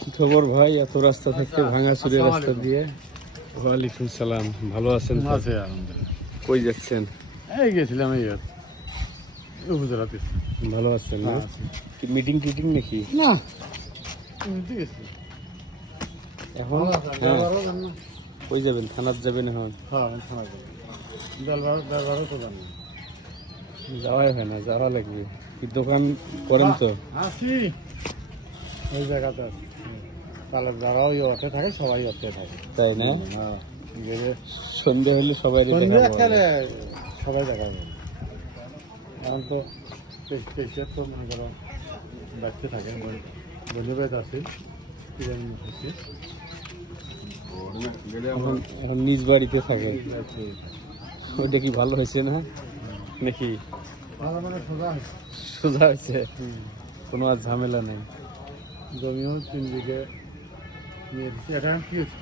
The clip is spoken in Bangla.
কি খবর ভাই, এত রাস্তা থেকে ভাঙাচুরি রাস্তা দিয়ে? ওয়ালাইকুম সালাম, ভালো আছেন তো? আছে আলহামদুলিল্লাহ। কই যাচ্ছেন? এই গেছিলাম এই উপজেলাতে। ভালো আছেন না? হ্যাঁ, কি মিটিং টিটিং নাকি না এমনিতে গেছি। এখন? হ্যাঁ, কই যাবেন? থানাত যাবেন এখন? হ্যাঁ থানা যাবো। দরবারও তো জানি। যাওয়াই হয় না, যাওয়া লাগবে। কি দোকান করেন তো? আসি ওই জায়গাতে আছি। তাহলে যারাও অর্থে থাকে সবাই অর্থে থাকে। তাই না? হ্যাঁ গেলে সন্ধ্যে হলে সবাই সন্ধ্যে দেখা একটা পাবে। সবাই দেখা যাবে। এখন তো পেশিয়ার তো মনে করো বাচ্চা থাকে বন্ধুবেদ আছে এখন এখন নিজ বাড়িতে থাকে। ওইটা কি ভালো হয়েছে না নাকি? ভালো মানে সোজা সোজা হয়েছে, কোনো আর ঝামেলা নেই। জমিও 3 বিঘে নিয়ে দিচ্ছি। এটা কি হচ্ছে